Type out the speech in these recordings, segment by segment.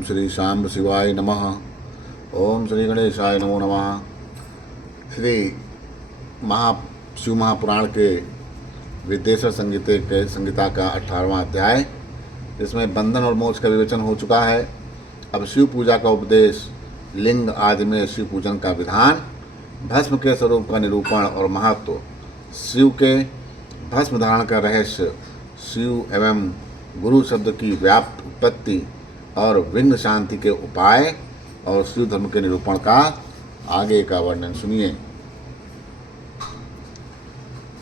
ओम श्री शांब शिवाय नमः। ओम श्री गणेशाय नमो नमः। श्री शिव महापुराण के विद्येश्वर संहिता का 18वां अध्याय, इसमें बंधन और मोक्ष का विवेचन हो चुका है। अब शिव पूजा का उपदेश, लिंग आदि में शिव पूजन का विधान, भस्म के स्वरूप का निरूपण और महत्व, शिव के भस्म धारण का रहस्य, शिव एवं गुरु शब्द की व्याप्त उत्पत्ति और विघ्न शांति के उपाय और शिव धर्म के निरूपण का आगे का वर्णन सुनिए।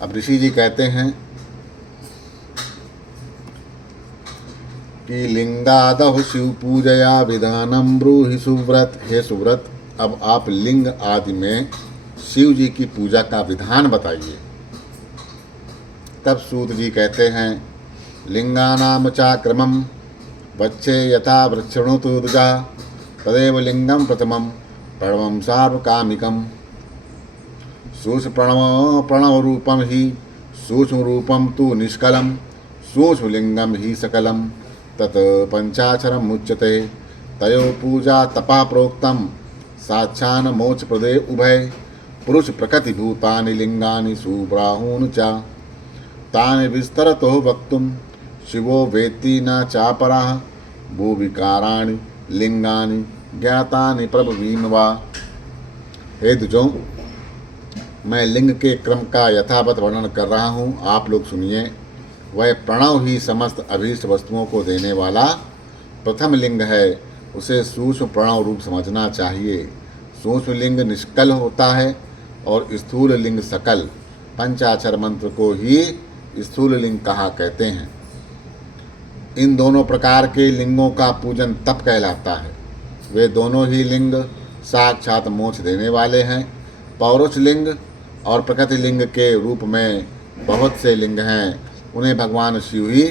अब ऋषि जी कहते हैं कि लिंगादहु शिव पूजया विधानम ब्रूहि सुव्रत। हे सुव्रत, अब आप लिंग आदि में शिव जी की पूजा का विधान बताइए। तब सूत जी कहते हैं, लिंगानाम चाक्रमं वच्चे यथा वृक्षणुतुर्जा तदेव लिंगम प्रथमं प्रणवं सार्वकामिकम्। सूक्ष्म प्रणव रूपम ही सूक्ष्म रूपम तु निष्कलम सूक्ष्म लिंगम ही सकलम तत् पंचाक्षरम उच्यते। तयो पूजा तपा प्रोक्तम साक्षान मोक्ष प्रदे उभय पुरुष प्रकृति भूतानि लिंगानि सुब्राहून् च तानि विस्तरतो वक्तुम शिवो वेत्ति न चापराः भूविकाराणि लिंगानि ज्ञातानि प्रभवीन् वा। हे द्विजों, मैं लिंग के क्रम का यथावत वर्णन कर रहा हूँ, आप लोग सुनिए। वह प्रणव ही समस्त अभीष्ट वस्तुओं को देने वाला प्रथम लिंग है, उसे सूक्ष्म प्रणव रूप समझना चाहिए। सूक्ष्म लिंग निष्कल होता है और स्थूल लिंग सकल। पंचाक्षर मंत्र को ही स्थूल लिंग कहा कहते हैं। इन दोनों प्रकार के लिंगों का पूजन तप कहलाता है। वे दोनों ही लिंग साक्षात मोक्ष देने वाले हैं। पौरुष लिंग और प्रकृति लिंग के रूप में बहुत से लिंग हैं, उन्हें भगवान शिव ही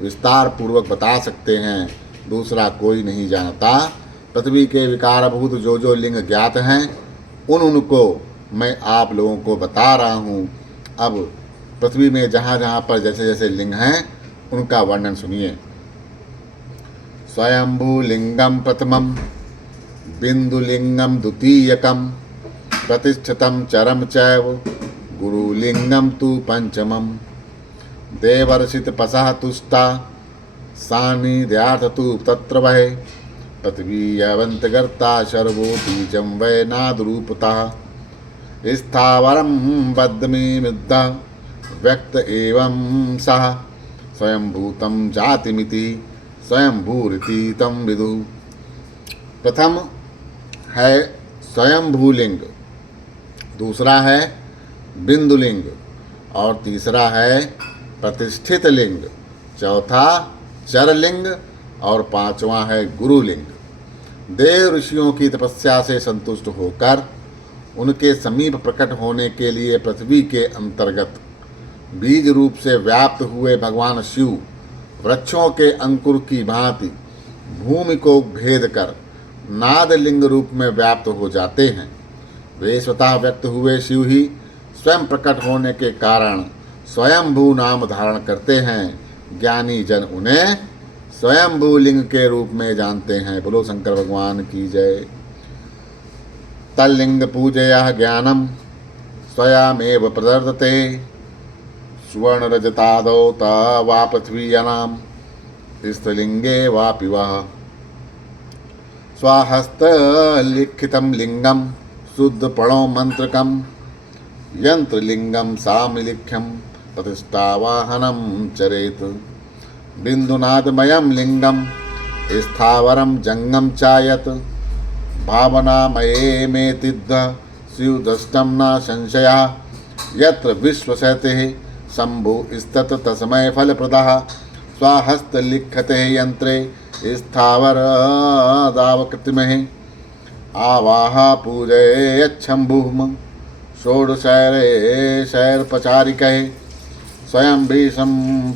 विस्तार पूर्वक बता सकते हैं, दूसरा कोई नहीं जानता। पृथ्वी के विकारभूत जो लिंग ज्ञात हैं उनको मैं आप लोगों को बता रहा हूँ। अब पृथ्वी में जहाँ जहाँ पर जैसे जैसे लिंग हैं उनका वर्णन सुनिए। स्वयंभू लिंगम प्रथमम बिंदुलिंगम द्वितीयकम प्रतिष्ठितम चरम चैव गुरुलिंगम तु पंचमम देवर्षित पसः तुष्टा सानिध्यार्थ तु तत्र वै पृथ्वी यवंतगर्ता शर्वो बीजं वै नादरूपतः स्थावरं बद्धमी मिद्ध व्यक्त एवं सः स्वयंभूतं जातिमिति स्वयंभूरिति तं विदु। प्रथम है स्वयंभूलिंग, दूसरा है बिंदुलिंग और तीसरा है प्रतिष्ठित लिंग, चौथा चरलिंग और पांचवा है गुरुलिंग। देव ऋषियों की तपस्या से संतुष्ट होकर उनके समीप प्रकट होने के लिए पृथ्वी के अंतर्गत बीज रूप से व्याप्त हुए भगवान शिव वृक्षों के अंकुर की भांति भूमि को भेद कर नाद लिंग रूप में व्याप्त हो जाते हैं। वे स्वतः व्यक्त हुए शिव ही स्वयं प्रकट होने के कारण स्वयंभू नाम धारण करते हैं। ज्ञानी जन उन्हें स्वयंभू लिंग के रूप में जानते हैं। बोलो शंकर भगवान की जय। तल्लिंग पूजया ज्ञानम स्वयमेव प्रदर्शते सुवर्ण रजतादौ वा पृथ्वीयानां स्त्रीलिंगे वापि वः स्वहस्तलिखितं लिंगम शुद्ध प्रणव मंत्रकम यंत्रलिंगम सामलिख्यम प्रतिष्ठावाहनम चरेत बिंदुनादमयं लिंगम स्थावरम जंगम चायत भावनामये मेतिद्ध शिवदष्टं न संशयः यत्र विश्वसते शंभु स्तत तस्मै फलप्रदः स्वहस्तलिखते यंत्रे स्थावर दावकृतिमहे आवाह पूजयच्छम्भुः षोडशैरे शैरपचारिकैः स्वयं भीषं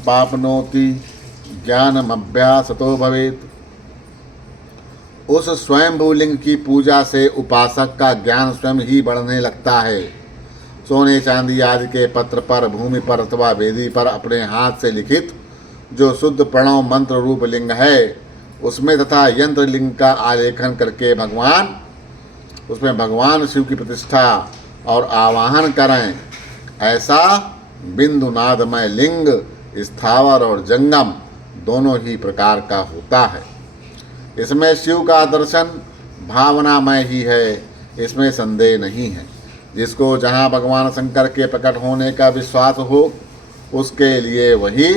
पापनोति ज्ञानमभ्यासतो भवेत्। उस स्वयंभूलिंग की पूजा से उपासक का ज्ञान स्वयं ही बढ़ने लगता है। सोने चांदी आदि के पत्र पर, भूमि पर अथवा वेदी पर अपने हाथ से लिखित जो शुद्ध प्रणव मंत्र रूप लिंग है उसमें तथा यंत्र लिंग का आलेखन करके उसमें भगवान शिव की प्रतिष्ठा और आवाहन करें। ऐसा बिंदुनादमय लिंग स्थावर और जंगम दोनों ही प्रकार का होता है। इसमें शिव का दर्शन भावनामय ही है, इसमें संदेह नहीं है। जिसको जहाँ भगवान शंकर के प्रकट होने का विश्वास हो, उसके लिए वही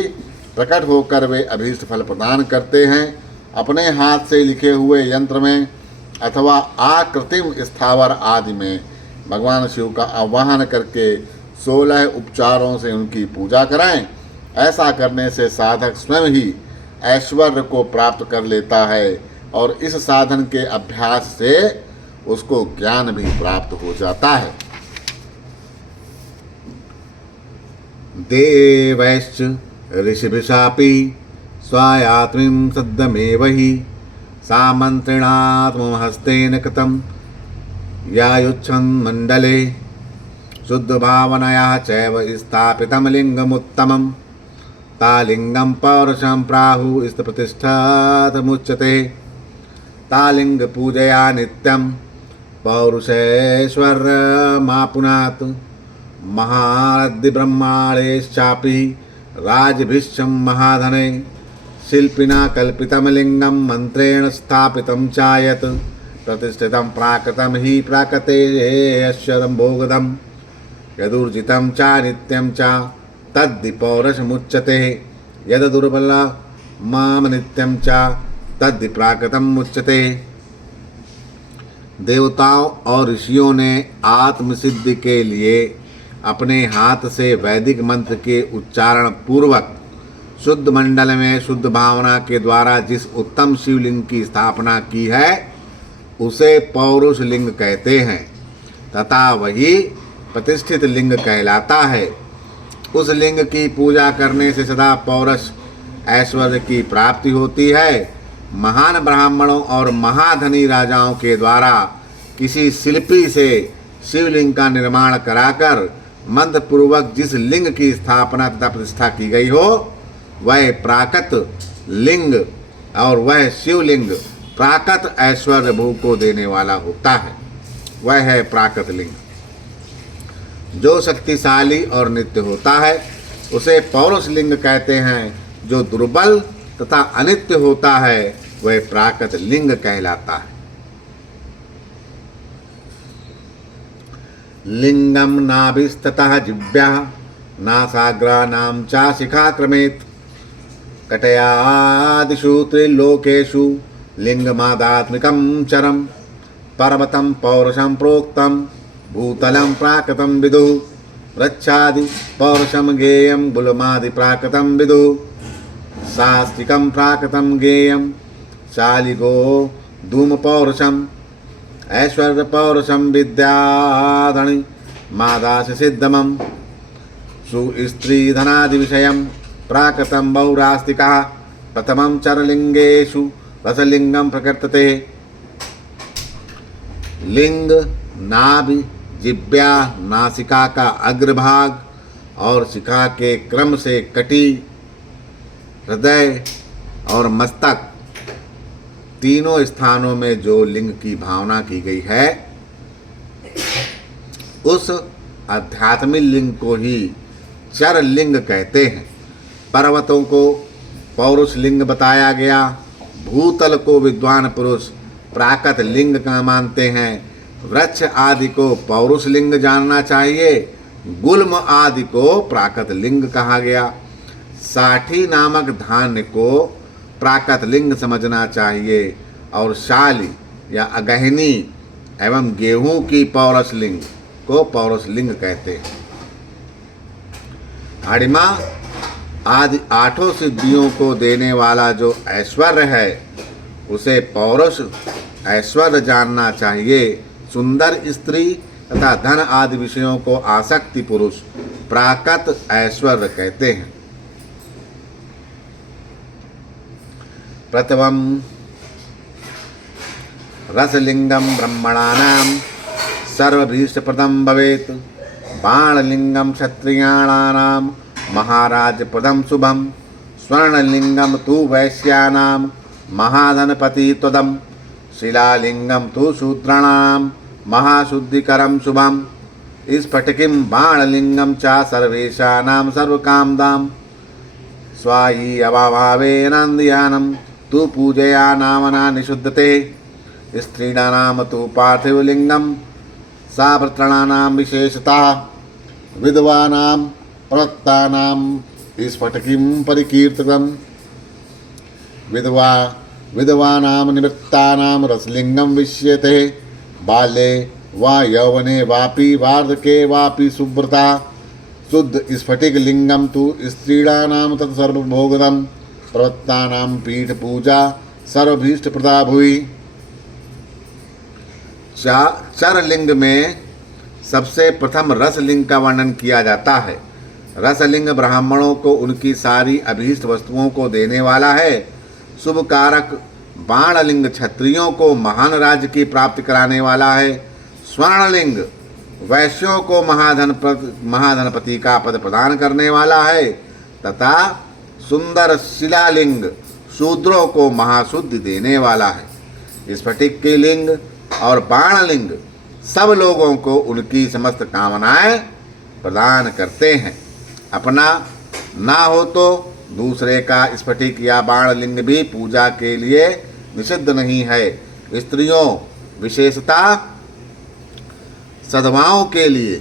प्रकट होकर वे अभीष्ट फल प्रदान करते हैं। अपने हाथ से लिखे हुए यंत्र में अथवा आकृतिम स्थावर आदि में भगवान शिव का आवाहन करके 16 उपचारों से उनकी पूजा करें। ऐसा करने से साधक स्वयं ही ऐश्वर्य को प्राप्त कर लेता है और इस साधन के अभ्यास से उसको ज्ञान भी प्राप्त हो जाता है। देवैश्च ऋषिभिशापि स्वायात्मीं सद्यमेव हि सामन्त्रिणात्महस्तेन कृतं यायुच्छन् मण्डले शुद्धभावनया चैव स्थापितं लिङ्गमुत्तमं तालिङ्गं पौरुषं प्राहुस्थिप्रतिष्ठातमुच्यते। तालिङ्गपूजया नित्यं पौरुषैश्वर्यमापुनात् महारद्दिब्रह्माणेश्चापि राजभिश्चं महाधने शिल्पिना कल्पितं लिङ्गं मन्त्रेण स्थापितं चायत् प्रतिष्ठितं प्राकृतं हि प्राकृते ऐश्वर्यं भोगदं यदुर्जितं च नित्यं च तद्धि पौरुषमुच्यते यद दुर्बलमाम नित्यं च तद्धि प्राकृतम् उच्यते। देवताओं और ऋषियों ने आत्मसिद्धि के लिए अपने हाथ से वैदिक मंत्र के उच्चारण पूर्वक शुद्ध मंडल में शुद्ध भावना के द्वारा जिस उत्तम शिवलिंग की स्थापना की है उसे पौरुष लिंग कहते हैं तथा वही प्रतिष्ठित लिंग कहलाता है। उस लिंग की पूजा करने से सदा पौरुष ऐश्वर्य की प्राप्ति होती है। महान ब्राह्मणों और महाधनी राजाओं के द्वारा किसी शिल्पी से शिवलिंग का निर्माण कराकर मंत्र पूर्वक जिस लिंग की स्थापना तथा प्रतिष्ठा की गई हो वह प्राकृत लिंग और वह शिवलिंग प्राकृत ऐश्वर्य भोग को देने वाला होता है। वह है प्राकृत लिंग जो शक्तिशाली और नित्य होता है। उसे पौरुष लिंग कहते हैं। जो दुर्बल तथा अनित्य होता है वह प्राकृत लिंग कहलाता है। लिंगम नाभिस्ततः जिह्वा नासाग्रानां च शिखा क्रमेत् कटयादिषु त्रिलोकेषु लिंगमादात्मिकं चरम पर्वतं पौरुषं प्रोक्तं भूतलं प्राकृतं विदुः वृक्षादि पौरुषं गेयं गुलमादि प्राकृतं विदुः सास्तिकं प्राकृतं गेयं शालिगो धूम पौरुषं ऐश्वर्य पौरुषं विद्याधनि मादास सिद्धमं सुस्त्री धनादि विषयं प्राकृतं बहुरास्तिकः प्रथमं चरलिंगेषु रसलिंगं प्रकृतते। लिंग नाभि जिह्वा नासिका का अग्रभाग और शिखा के क्रम से कटी हृदय और मस्तक तीनों स्थानों में जो लिंग की भावना की गई है उस आध्यात्मिक लिंग को ही चर लिंग कहते हैं। पर्वतों को पौरुष लिंग बताया गया। भूतल को विद्वान पुरुष प्राकृत लिंग का मानते हैं। वृक्ष आदि को पौरुष लिंग जानना चाहिए। गुल्म आदि को प्राकृत लिंग कहा गया। साठी नामक धान्य को प्राकृत लिंग समझना चाहिए और शाली या अगहनी एवं गेहूं की पौरुष लिंग को पौरुष लिंग कहते हैं। अणिमा आदि आठों सिद्धियों को देने वाला जो ऐश्वर्य है उसे पौरुष ऐश्वर्य जानना चाहिए। सुंदर स्त्री तथा धन आदि विषयों को आसक्ति पुरुष प्राकृत ऐश्वर्य कहते हैं। प्रथमं रसलिंगं ब्रह्मणानां सर्वभीष्टप्रदं भवेत्। बाणलिंगं क्षत्रियाणां महाराजप्रदं शुभं। स्वर्णलिंगं तु वैश्यानां महाधनपति त्वदं शिलालिंगम तु शूद्राणाम महाशुद्धिकरम शुभम स्फटिकिं बाणलिंगम च सर्वेशानां सर्वकामदाम स्वायी अभावे नंदयानम तु पूजया नामना निषुद्धते स्त्रीणानाम तु पार्थिवलिंगम सावृत्राणानां विशेषता विधवानां प्रवक्तानां स्फटिकीं परिकीर्तितम् विधवानां निवृत्तानां रसलिंगं विष्यते बाल्ये वा यौवने वापि वार्धके वापि सुव्रता शुद्ध स्फटिकलिंगं तु स्त्रीणानां तत्सर्वभोगदं प्रवक्तानां पीठपूजा सर्वभीष्टप्रदा भुवि। चरलिंग में सबसे प्रथम रसलिंग का वर्णन किया जाता है। रसलिंग ब्राह्मणों को उनकी सारी अभीष्ट वस्तुओं को देने वाला है। शुभ कारक बाणलिंग क्षत्रियों को महान राज्य की प्राप्ति कराने वाला है। स्वर्णलिंग वैश्यों को महाधनपति का पद प्रदान करने वाला है तथा सुंदर शिलालिंग शूद्रों को महाशुद्धि देने वाला है। स्फटिक के लिंग और बाणलिंग सब लोगों को उनकी समस्त कामनाएं प्रदान करते हैं। अपना ना हो तो दूसरे का स्फटिक या बाणलिंग भी पूजा के लिए निषिद्ध नहीं है। स्त्रियों विशेषता सद्भाव के लिए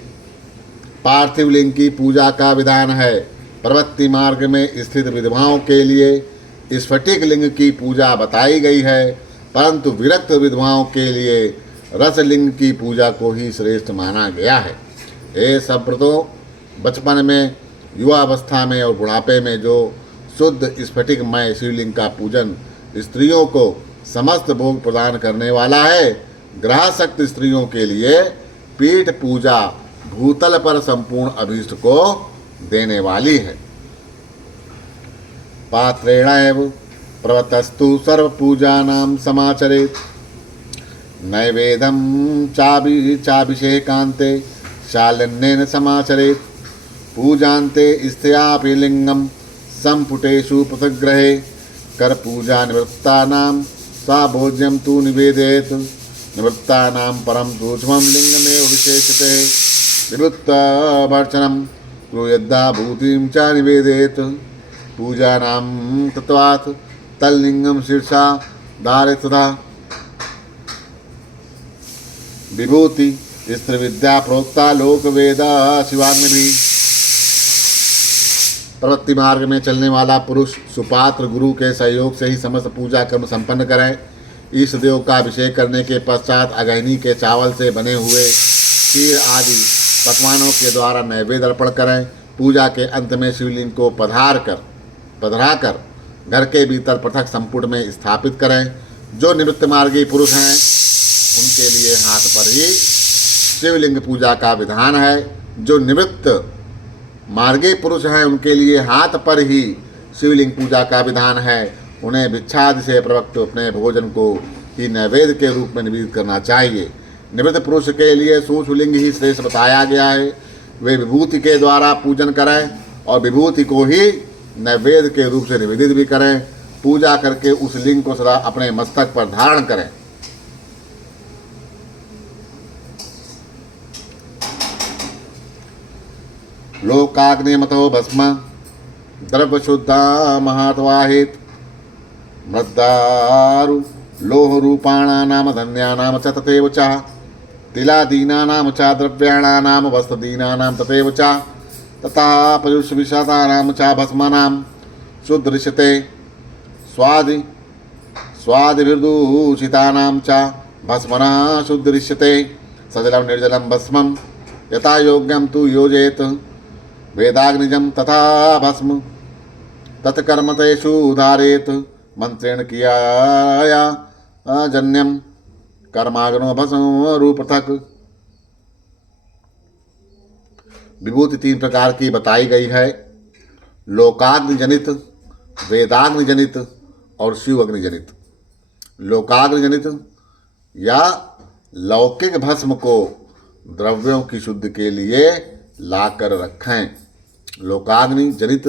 पार्थिव लिंग की पूजा का विधान है। प्रवृत्ति मार्ग में स्थित विधवाओं के लिए स्फटिक लिंग की पूजा बताई गई है, परंतु विरक्त विधवाओं के लिए रसलिंग की पूजा को ही श्रेष्ठ माना गया है। ये संप्रतों बचपन में, युवावस्था में और बुढ़ापे में जो शुद्ध स्फटिकमय शिवलिंग का पूजन स्त्रियों को समस्त भोग प्रदान करने वाला है। ग्रहासक्त स्त्रियों के लिए पीठ पूजा भूतल पर संपूर्ण अभीष्ट को देने वाली है। पात्रेणैव प्रवतस्तु सर्वपूजानां समाचरेत् नैवेद्यं चाभिषेकान्ते शालिन्येन समाचरेत् पूजान्ते स्थियापि लिंगं संपुटेषु पृथग्ग्रहे करपूजा निवृत्तानां सा भोज्यं तु निवेदयेत् निवृत्तानां परं सूक्ष्मं लिंगमेव विशेषते निवृत्तभर्चनं क्रूयद्धा भूतिं च निवेदयेत् पूजानां तत्त्वात् तल्लिंगं शीर्षा धारयेत् तथा विभूति स्त्री विद्या प्रोक्ता लोक वेद शिवाग्नि। प्रवृत्ति मार्ग में चलने वाला पुरुष सुपात्र गुरु के सहयोग से ही समस्त पूजा कर्म संपन्न करें। ईश देव का अभिषेक करने के पश्चात अगहनी के चावल से बने हुए खीर आदि पकवानों के द्वारा नैवेद्य अर्पण करें। पूजा के अंत में शिवलिंग को पधरा कर घर के भीतर पृथक संपुट में स्थापित करें। जो निवृत्त मार्गी पुरुष हैं उनके लिए हाथ पर ही शिवलिंग पूजा का विधान है। जो निवृत्त मार्गी पुरुष हैं उनके लिए हाथ पर ही शिवलिंग पूजा का विधान है। उन्हें भिक्षादि से प्रवक्त अपने भोजन को ही नैवेद्य के रूप में निवेदित करना चाहिए। निवृत्त पुरुष के लिए सूक्ष्मलिंग ही श्रेष्ठ बताया गया है। वे विभूति के द्वारा पूजन करें और विभूति को ही नैवेद्य के रूप से निवेदित भी करें। पूजा करके उस लिंग को सदा अपने मस्तक पर धारण करें। लोकाग्निमतो भस्म द्रव्यशुद्धा महात्वाहित मृद्दारु लोहरूपाणानाम धन्यानाम च तथैव च तिलादीनानाम च द्रव्याणानाम वस्त्रदीनानां तथैव च तथा पयुषविषादानां च भस्मानां शुद्धरिष्यते स्वादिभिर्दूषितानां च भस्मनः शुद्धरिष्यते सजलं निर्जलं भस्मं यथा योग्यं तु योजयेत् वेदाग्निजं तथा भस्म तत्कर्मतेषु उदारेत मंत्रेण कियाया जन्यम कर्माग्नो भस्म रूप पृथक। विभूति 3 प्रकार की बताई गई है। लोकाग्नि जनित, वेदाग्नि जनित और शिव अग्नि जनित। लोकाग्नि जनित या लौकिक भस्म को द्रव्यों की शुद्धि के लिए लाकर रखें। लोकाग्नि जनित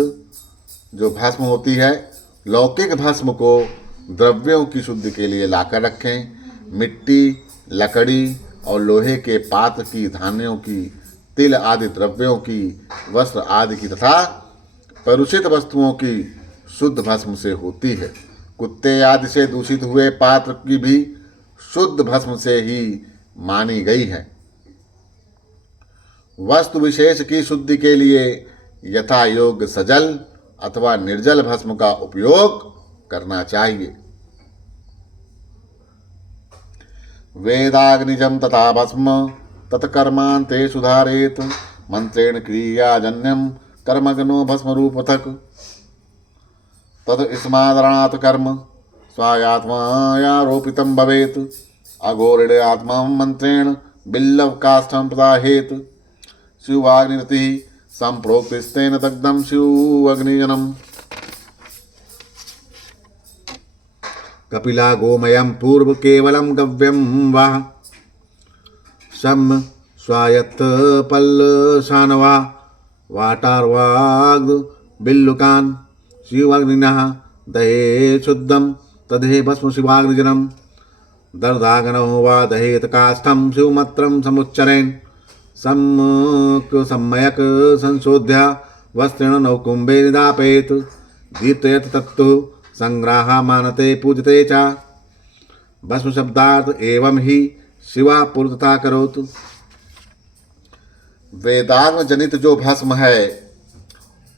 जो भस्म होती है, लौकिक भस्म को द्रव्यों की शुद्धि के लिए लाकर रखें। मिट्टी, लकड़ी और लोहे के पात्र की, धान्यों की, तिल आदि द्रव्यों की, वस्त्र आदि की तथा कलुषित वस्तुओं की शुद्ध भस्म से होती है। कुत्ते आदि से दूषित हुए पात्र की भी शुद्ध भस्म से ही मानी गई है। वस्तु विशेष की शुद्धि के लिए यथा योग्य सजल अथवा निर्जल भस्म का उपयोग करना चाहिए। वेदाग्निजं तथा भस्म तत्कर्मान्ते सुधारेत, मंत्रेण क्रियाजन्यम कर्मग्नो भस्मरूपथक, तद स्मादरणात् कर्म स्वायात्मयारोपितं भवेत्, अघोरिणे आत्मा मंत्रेण बिल्लव काष्ठं प्रदाहेत, शिवाग्निरतिः संप्रोक्तिस्तेन दग्धं शिवाग्निजनम्। कपिला गोमयं पूर्व केवलं गव्यं वा शम स्वायत्त पल्लशानवा वाटार्वाग् बिल्लुकान् शिवाग्निनः दहे शुद्धं तदहे भस्म शिवाग्निजनम्, दर्दागनो वा दहेत काष्ठं शिवमत्रं समुच्चरेन्, सम्यक संशोध्य वस्त्रेण नौकुम्भे निदापेत, दीप्तयत तत्तु संग्राह मानते पूजते च, भस्म शब्दार्थ एवं ही शिवा पूर्तता करोतु। वेदांग जनित जो भस्म है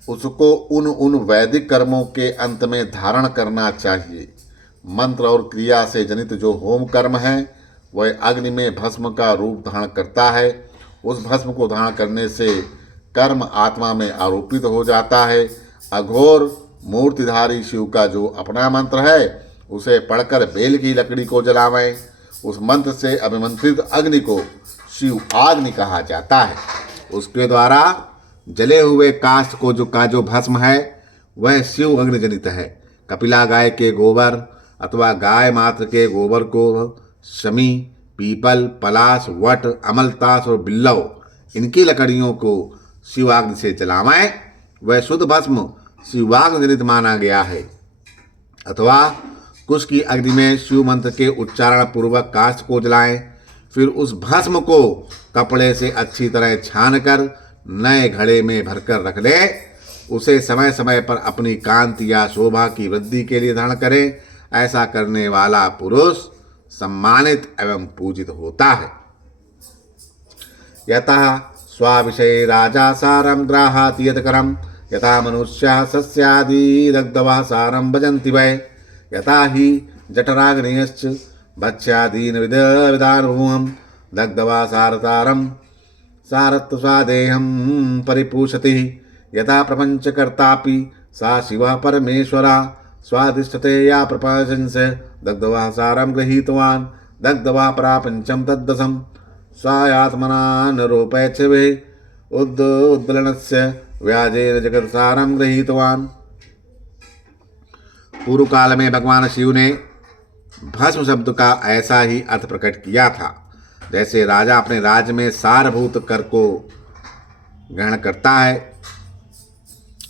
उसको उन वैदिक कर्मों के अंत में धारण करना चाहिए। मंत्र और क्रिया से जनित जो होम कर्म है वह अग्नि में भस्म का रूप धारण करता है। उस भस्म को धारण करने से कर्म आत्मा में आरोपित हो जाता है। अघोर मूर्तिधारी शिव का जो अपना मंत्र है उसे पढ़कर बेल की लकड़ी को जलावें। उस मंत्र से अभिमंत्रित अग्नि को शिव आग्नि कहा जाता है। उसके द्वारा जले हुए काष्ठ को जो भस्म है वह शिव अग्नि जनित है। कपिला गाय के गोबर अथवा गाय मात्र के गोबर को शमी, पीपल, पलाश, वट, अमलतास और बिल्लव इनकी लकड़ियों को शिवाग्नि से जलावें। वह शुद्ध भस्म शिवाग्नि जनित माना गया है। अथवा कुश की अग्नि में शिव मंत्र के उच्चारण पूर्वक काष्ठ को जलाएं। फिर उस भस्म को कपड़े से अच्छी तरह छानकर नए घड़े में भरकर रख लें। उसे समय समय पर अपनी कांति या शोभा की वृद्धि के लिए धारण करें। ऐसा करने वाला पुरुष सम्मानित एवं पूजित होता है। यतः स्वाविषये राजा सारं ग्राहाति यत्करं, यथा मनुष्याः सस्यादि दग्धवः सारं भजन्ति वै, यथा हि जठराग्निश्च भक्ष्यादीन विदानुभूमं दग्धवा सारतारं सारत्वस्वादेहं परिपूषति, यथा प्रपंचकर्तापि सा शिवः परमेश्वरा स्वाधिष्ठते या प्रपंच दग्धवा सारं गृहीतवान् दग्धवा प्रापंचम तद्दशं स्वायात्मना निरूपैच्छवे उद्दलनस्य व्याजेन जगत सारं गृहीतवान्। पूर्व काल में भगवान शिव ने भस्म शब्द का ऐसा ही अर्थ प्रकट किया था। जैसे राजा अपने राज्य में सारभूत कर को ग्रहण करता है,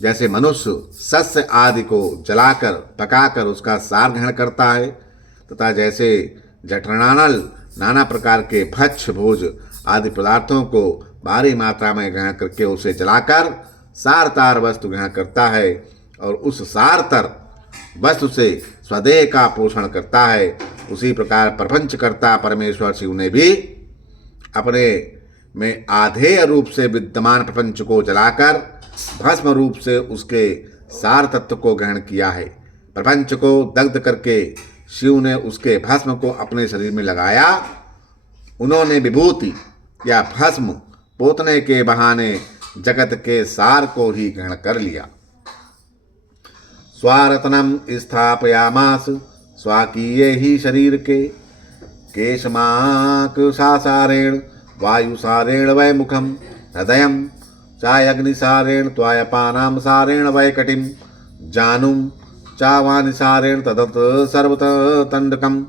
जैसे मनुष्य सस्य आदि को जलाकर पकाकर उसका सार ग्रहण करता है, तथा जैसे जठरानल नाना प्रकार के भक्ष्य भोज आदि पदार्थों को भारी मात्रा में ग्रहण करके उसे जलाकर सारतार वस्तु ग्रहण करता है और उस सारतर वस्तु से स्वदेह का पोषण करता है, उसी प्रकार प्रपंचकर्ता परमेश्वर शिव ने भी अपने में आधेय रूप से विद्यमान प्रपंच को जलाकर भस्म रूप से उसके सार तत्व को ग्रहण किया है। प्रपंच को दग्ध करके शिव ने उसके भस्म को अपने शरीर में लगाया। उन्होंने विभूति या भस्म पोतने के बहाने जगत के सार को ही ग्रहण कर लिया। स्वारतनम स्थापयामास स्वाकीये ही शरीर के केशमाक सासारेण वायुसारेण वै मुखम हृदयं चायग्निसारेण त्वायपानां सारेण वै कटिं जानुं चावानिसारेण तदत सर्वतः तंडकम।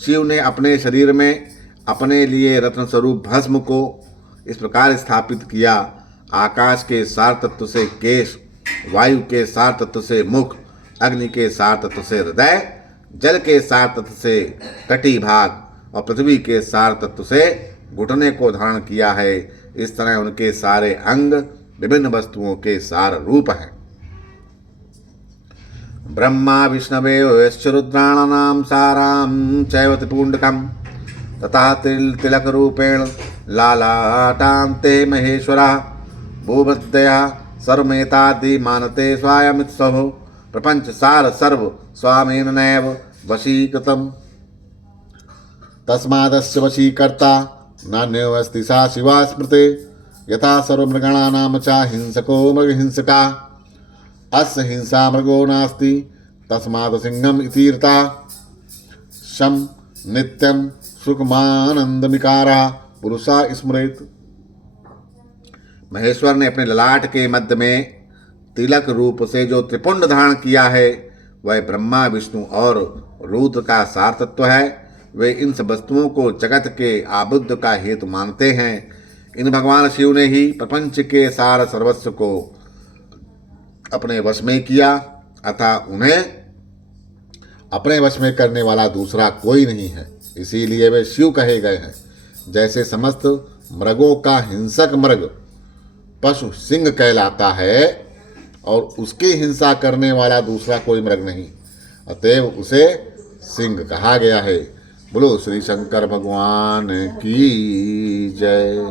शिव ने अपने शरीर में अपने लिए रत्न स्वरूप भस्म को इस प्रकार स्थापित किया। आकाश के सार तत्व से केश, वायु के सार तत्व से मुख, अग्नि के सार तत्व से हृदय जल के सार तत्व से कटी भाग और पृथ्वी के सार तत्व से घुटने को धारण किया है। इस तरह उनके सारे अंग विभिन्न वस्तुओं के सार रूप हैं। ब्रह्मा विष्णवे यश्च रुद्राणां सारां चैव त्रिपुण्डकं तथा तिलक रूपेण लालाटान्ते महेश्वरा भूभृतया सर्वमेतादि मानते स्वायमित्सहो प्रपंच सार सर्व स्वामेन नैव वशीकृतम् तस्मादस्य वशीकर्ता नान्योऽस्ति सा शिवा स्मृते यथा सर्वमृगाणां च हिंसको मृगहिंसका अस्य हिंसा मृगो नास्ति तस्मात् सिंहम् इति ऋता शं नित्यं सुखमानंदमिकारः पुरुषा स्मृत। महेश्वर ने अपने ललाट के मध्य में तिलक रूप से जो त्रिपुंड धारण किया है वह ब्रह्मा विष्णु और रुद्र का सार तत्व है। वे इन सब वस्तुओं को जगत के आबुद्ध का हेतु मानते हैं। इन भगवान शिव ने ही प्रपंच के सार सर्वस्व को अपने वश में किया, अतः उन्हें अपने वश में करने वाला दूसरा कोई नहीं है, इसीलिए वे शिव कहे गए हैं। जैसे समस्त मृगों का हिंसक मृग पशु सिंह कहलाता है और उसकी हिंसा करने वाला दूसरा कोई मृग नहीं, अतएव उसे सिंह कहा गया है। बोलो श्री शंकर भगवान की जय।